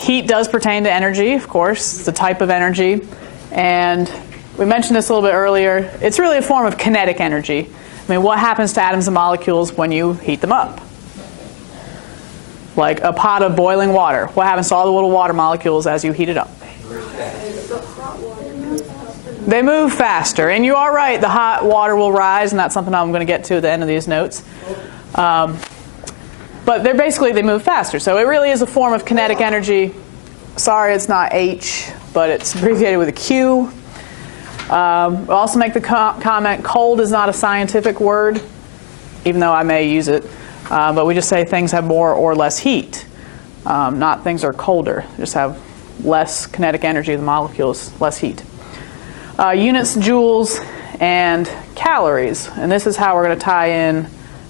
Heat does pertain to energy, of course. It's a type of energy. And we mentioned this a little bit earlier. It's really a form of kinetic energy. I mean, what happens to atoms and molecules when you heat them up? Like a pot of boiling water. What happens to all the little water molecules as you heat it up? They move faster. And you are right, the hot water will rise, and that's something I'm going to get to at the end of these notes. But they move faster. So it really is a form of kinetic energy. Sorry, it's not H, but it's abbreviated with a Q. We'll also make the comment, cold is not a scientific word, even though I may use it. But we just say things have more or less heat, not things are colder. They just have less kinetic energy of the molecules, less heat. Units, joules, and calories. And this is how we're going to tie in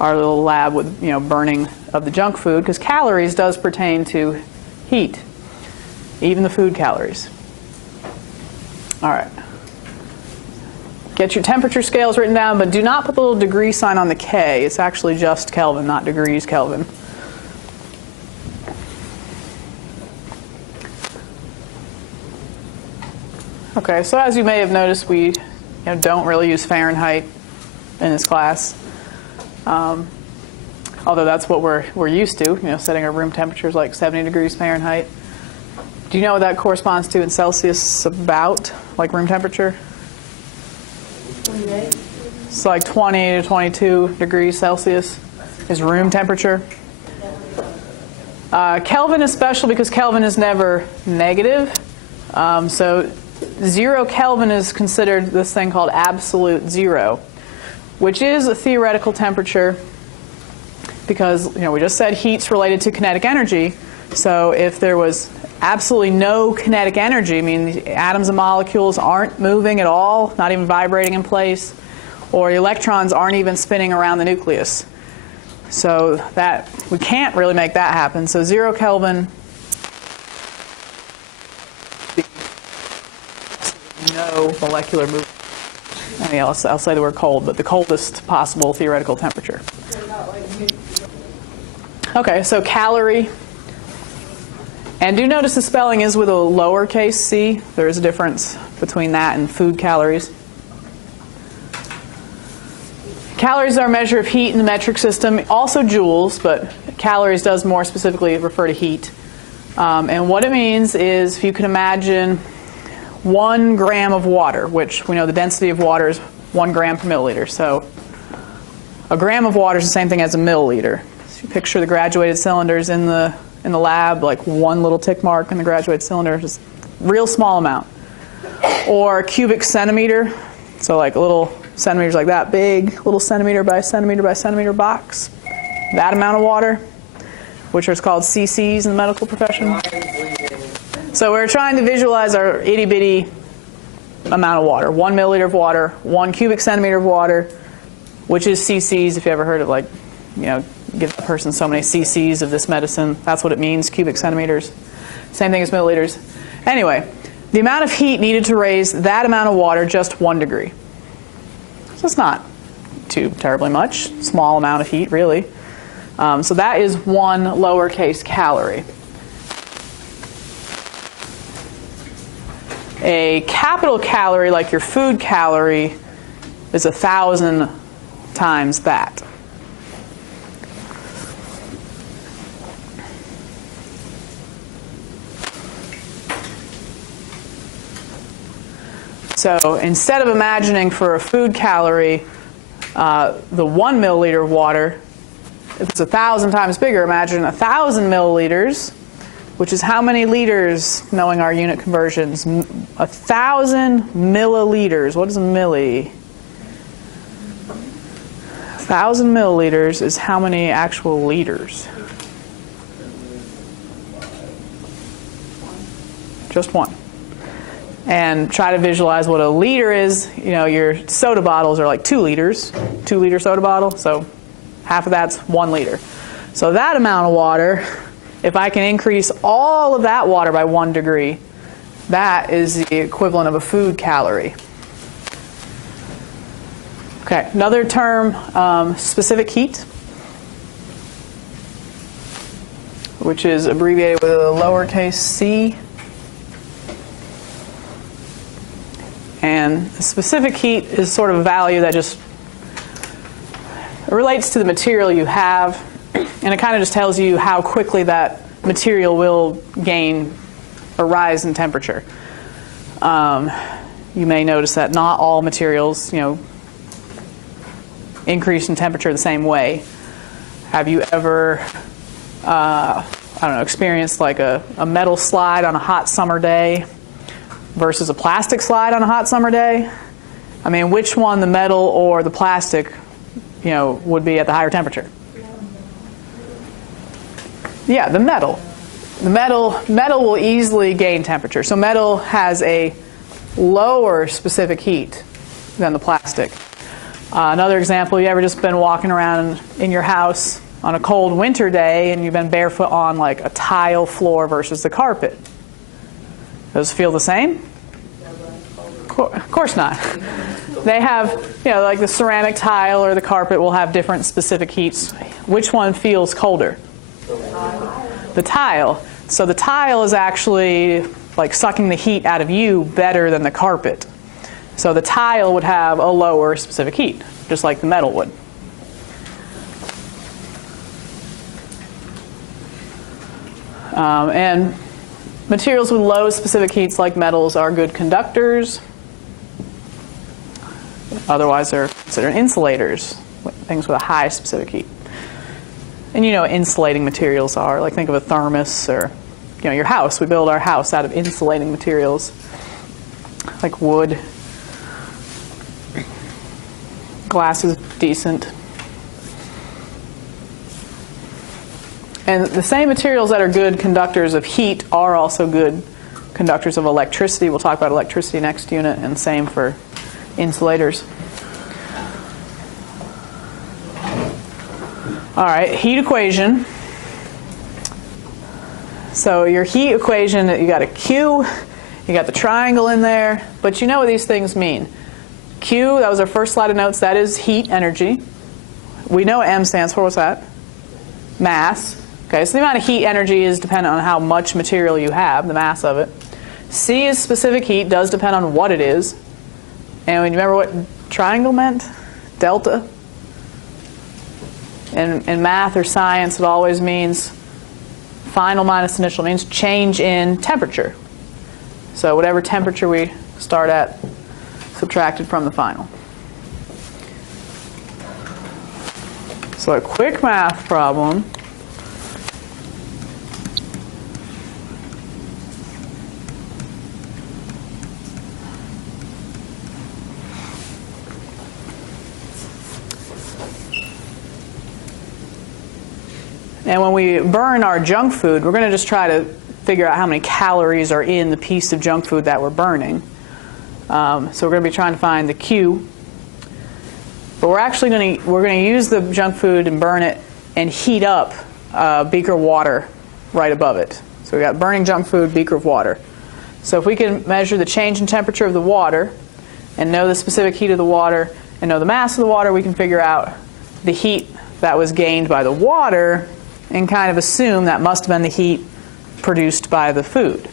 our little lab with burning of the junk food, because calories does pertain to heat, even the food calories. All right. Get your temperature scales written down, but do not put the little degree sign on the K. It's actually just Kelvin, not degrees Kelvin. Okay, so as you may have noticed, we don't really use Fahrenheit in this class. Although that's what we're used to, setting our room temperatures like 70 degrees Fahrenheit. Do you know what that corresponds to in Celsius about, like room temperature? 28. It's like 20 to 22 degrees Celsius is room temperature. Kelvin is special because Kelvin is never negative. So 0 Kelvin is considered this thing called absolute zero, which is a theoretical temperature because we just said heat's related to kinetic energy. So if there was absolutely no kinetic energy, I mean the atoms and molecules aren't moving at all, not even vibrating in place, or the electrons aren't even spinning around the nucleus. So that we can't really make that happen. So 0 Kelvin, no molecular movement. I mean, I'll say the word cold, but the coldest possible theoretical temperature. Okay, so calorie. And do notice the spelling is with a lowercase c. There is a difference between that and food calories. Calories are a measure of heat in the metric system, also joules, but calories does more specifically refer to heat. And what it means is if you can imagine 1 gram of water, which we know the density of water is 1 gram per milliliter. So a gram of water is the same thing as a milliliter. So you picture the graduated cylinders in the lab, like 1 little tick mark in the graduated cylinder, just real small amount. Or cubic centimeter, so like little centimeters like that big, little centimeter by centimeter by centimeter box. That amount of water, which is called cc's in the medical profession. So we're trying to visualize our itty-bitty amount of water. 1 milliliter of water, 1 cubic centimeter of water, which is cc's. If you ever heard of give the person so many cc's of this medicine, that's what it means, cubic centimeters. Same thing as milliliters. Anyway, the amount of heat needed to raise that amount of water just 1 degree. So it's not too terribly much, small amount of heat really. So that is 1 lowercase calorie. A capital calorie, like your food calorie, is 1,000 times that. So instead of imagining for a food calorie the 1 milliliter of water, if it's 1,000 times bigger, imagine 1,000 milliliters, which is how many liters, knowing our unit conversions? 1,000 milliliters. What is a milli? 1,000 milliliters is how many actual liters? Just 1. And try to visualize what a liter is. Your soda bottles are like 2 liters, 2-liter soda bottle. So half of that's 1 liter. So that amount of water, if I can increase all of that water by 1 degree, that is the equivalent of a food calorie. Okay, another term, specific heat. which is abbreviated with a lowercase c. And the specific heat is sort of a value that just relates to the material you have, and it kind of just tells you how quickly that material will gain or rise in temperature. You may notice that not all materials, increase in temperature the same way. Have you ever, experienced like a metal slide on a hot summer day versus a plastic slide on a hot summer day? I mean, which one, the metal or the plastic, would be at the higher temperature? Yeah, the metal. The metal will easily gain temperature. So metal has a lower specific heat than the plastic. Another example, you ever just been walking around in your house on a cold winter day and you've been barefoot on like a tile floor versus the carpet? Does it feel the same? Of course not. They have, like the ceramic tile or the carpet will have different specific heats. Which one feels colder? The tile. So the tile is actually like sucking the heat out of you better than the carpet. So the tile would have a lower specific heat, just like the metal would. And materials with low specific heats like metals are good conductors. Otherwise, they're considered insulators, things with a high specific heat. And insulating materials are, like think of a thermos or your house. We build our house out of insulating materials like wood. Glass is decent. And the same materials that are good conductors of heat are also good conductors of electricity. We'll talk about electricity next unit, and same for insulators. All right, heat equation. So your heat equation, you got a Q, you got the triangle in there, but you know what these things mean. Q, that was our first slide of notes, that is heat energy. We know what M stands for. What's that? Mass. Okay, so the amount of heat energy is dependent on how much material you have, the mass of it. C is specific heat, does depend on what it is. And when you remember what triangle meant? Delta. In math or science, it always means final minus initial, means change in temperature. So whatever temperature we start at, subtracted from the final. So a quick math problem. And when we burn our junk food, we're going to just try to figure out how many calories are in the piece of junk food that we're burning. So we're going to be trying to find the Q. But we're actually going to use the junk food and burn it and heat up a beaker of water right above it. So we got burning junk food, beaker of water. So if we can measure the change in temperature of the water and know the specific heat of the water and know the mass of the water, we can figure out the heat that was gained by the water and kind of assume that must have been the heat produced by the food.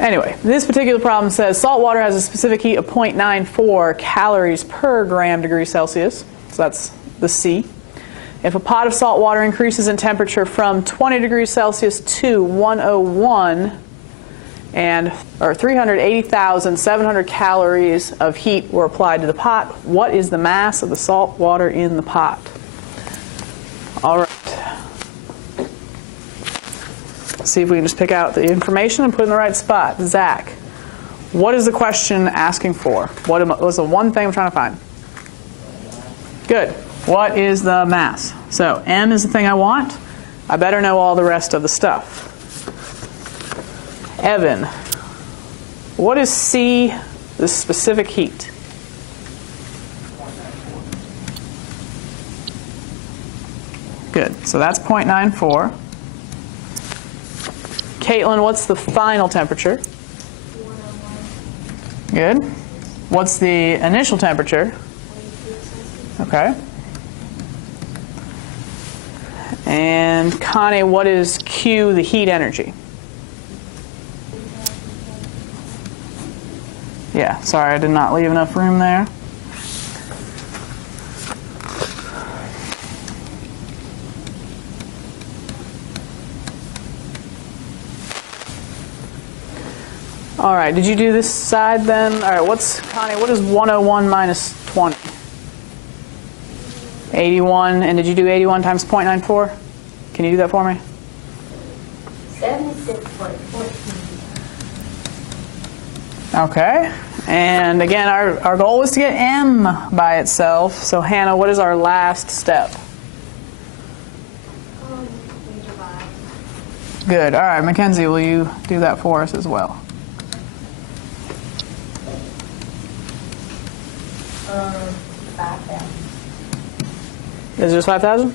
Anyway, this particular problem says salt water has a specific heat of 0.94 calories per gram degree Celsius. So that's the C. If a pot of salt water increases in temperature from 20 degrees Celsius to 101, or 380,700 calories of heat were applied to the pot, what is the mass of the salt water in the pot? All right. See if we can just pick out the information and put it in the right spot. Zach, what is the question asking for? What's the one thing I'm trying to find? Good. What is the mass? So M is the thing I want. I better know all the rest of the stuff. Evan, what is C, the specific heat? Good. So that's 0.94. Caitlin, what's the final temperature? 101. Good. What's the initial temperature? Okay. And Connie, what is Q, the heat energy? Yeah, sorry, I did not leave enough room there. All right, did you do this side then? All right, Connie, what is 101 minus 20? 81, and did you do 81 times 0.94? Can you do that for me? 76.14. Okay, and again, our goal was to get M by itself. So Hannah, what is our last step? We divide. Good, all right, Mackenzie, will you do that for us as well? 5,000. Is it just 5,000?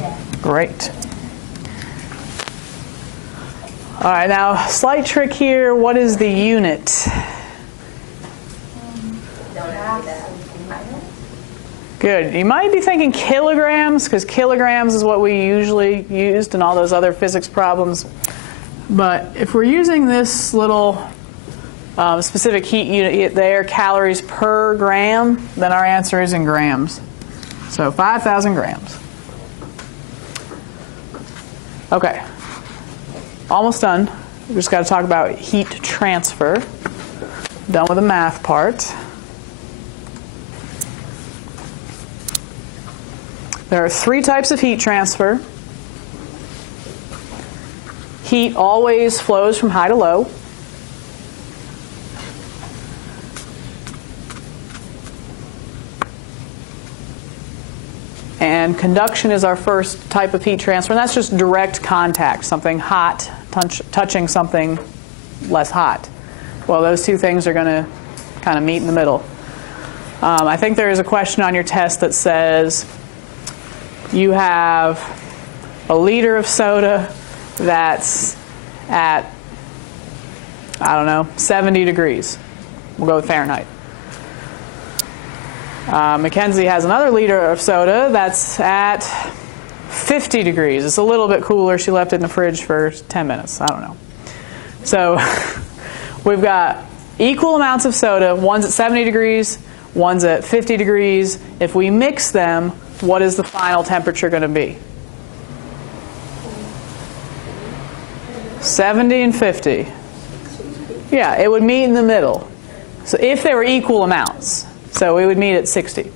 Yeah. Great. All right, now slight trick here. What is the unit? Don't have that. Good. You might be thinking kilograms, because kilograms is what we usually used in all those other physics problems. But if we're using this little specific heat unit there, calories per gram, then our answer is in grams. So 5,000 grams. Okay. Almost done. We just got to talk about heat transfer. Done with the math part. There are 3 types of heat transfer. Heat always flows from high to low. And conduction is our first type of heat transfer, and that's just direct contact, something hot touching something less hot. Well, those two things are going to kind of meet in the middle. I think there is a question on your test that says you have a liter of soda that's at, I don't know, 70 degrees. We'll go with Fahrenheit. Mackenzie has another liter of soda that's at 50 degrees. It's a little bit cooler. She left it in the fridge for 10 minutes. I don't know. So we've got equal amounts of soda. One's at 70 degrees, one's at 50 degrees. If we mix them, what is the final temperature going to be? 70 and 50. Yeah, it would meet in the middle. So if they were equal amounts. So we would meet at 60.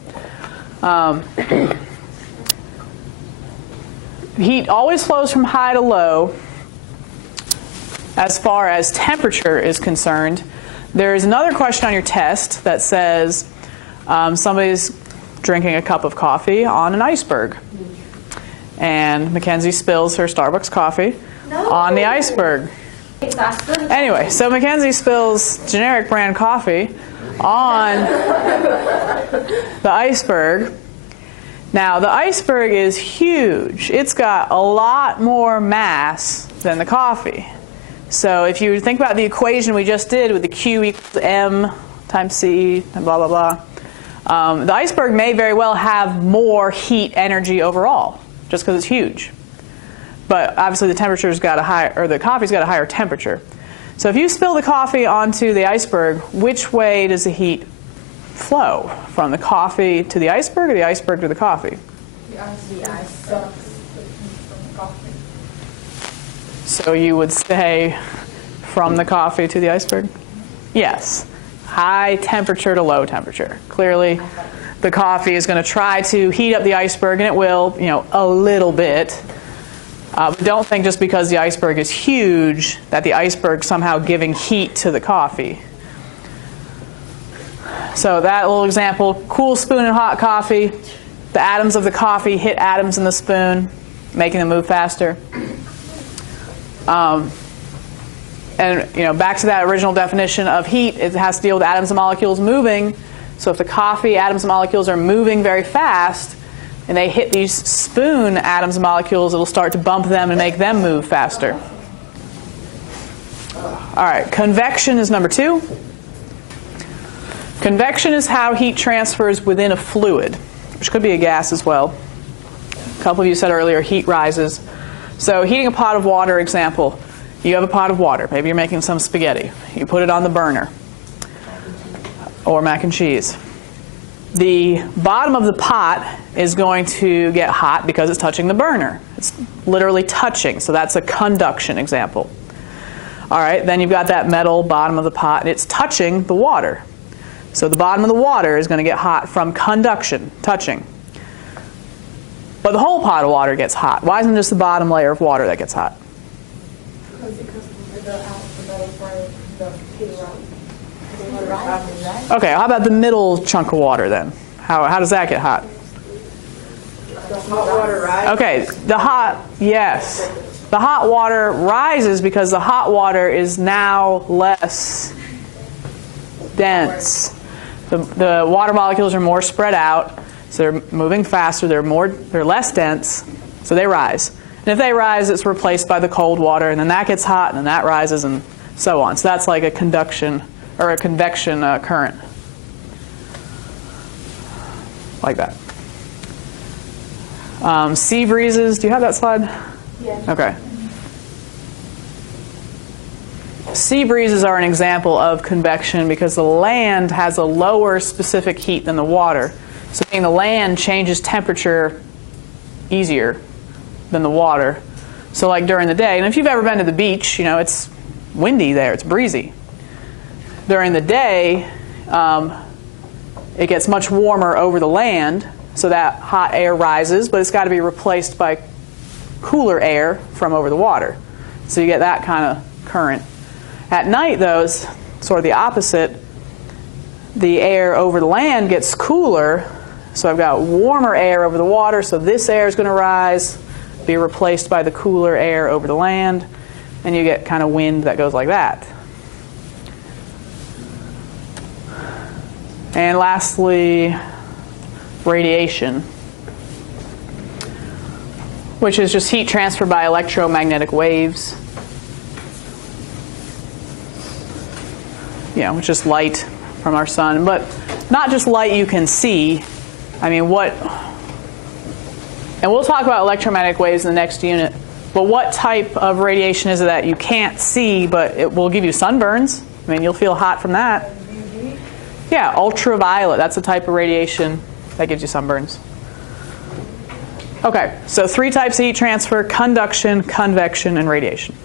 Heat always flows from high to low as far as temperature is concerned. There is another question on your test that says somebody's drinking a cup of coffee on an iceberg. And Mackenzie spills her Starbucks coffee on the iceberg. Anyway, so Mackenzie spills generic brand coffee on the iceberg. Now, the iceberg is huge. It's got a lot more mass than the coffee. So if you think about the equation we just did with the Q equals M times C and blah, blah, blah, the iceberg may very well have more heat energy overall, just because it's huge. But obviously the temperature's got a higher, or the coffee's got a higher temperature. So if you spill the coffee onto the iceberg, which way does the heat flow? From the coffee to the iceberg, or the iceberg to the coffee? The iceberg from the coffee. So you would say from the coffee to the iceberg? Yes. High temperature to low temperature. Clearly, the coffee is going to try to heat up the iceberg, and it will, a little bit. But don't think just because the iceberg is huge that the iceberg somehow giving heat to the coffee. So that little example, cool spoon in hot coffee. The atoms of the coffee hit atoms in the spoon, making them move faster. And back to that original definition of heat, it has to deal with atoms and molecules moving. So if the coffee atoms and molecules are moving very fast, and they hit these spoon atoms and molecules, it'll start to bump them and make them move faster. All right, convection is number 2. Convection is how heat transfers within a fluid, which could be a gas as well. A couple of you said earlier heat rises. So heating a pot of water example. You have a pot of water. Maybe you're making some spaghetti. You put it on the burner. Or mac and cheese. The bottom of the pot is going to get hot because it's touching the burner. It's literally touching, so that's a conduction example. All right, then you've got that metal bottom of the pot, and it's touching the water. So the bottom of the water is going to get hot from conduction, touching. But the whole pot of water gets hot. Why isn't it just the bottom layer of water that gets hot? Because the metal frame, the heat rises. Okay, how about the middle chunk of water then? How does that get hot? The hot water rises. Okay, yes. The hot water rises because the hot water is now less dense. The water molecules are more spread out, so they're moving faster, they're less dense, so they rise. And if they rise, it's replaced by the cold water, and then that gets hot, and then that rises, and so on. So that's like a conduction or a convection current. Like that. Sea breezes, do you have that slide? Yes. Okay. Sea breezes are an example of convection because the land has a lower specific heat than the water. So being the land changes temperature easier than the water. So like during the day, and if you've ever been to the beach, you know, it's windy there, it's breezy. During the day, it gets much warmer over the land, so that hot air rises, but it's got to be replaced by cooler air from over the water. So you get that kind of current. At night, though, it's sort of the opposite. The air over the land gets cooler, so I've got warmer air over the water, so this air is going to rise, be replaced by the cooler air over the land, and you get kind of wind that goes like that. And lastly, radiation, which is just heat transfer by electromagnetic waves. You know, which is light from our sun, but not just light you can see. I mean, and we'll talk about electromagnetic waves in the next unit, but what type of radiation is it that you can't see, but it will give you sunburns? I mean, you'll feel hot from that. Yeah, ultraviolet, that's the type of radiation that gives you sunburns. Okay, so 3 types of heat transfer: conduction, convection, and radiation.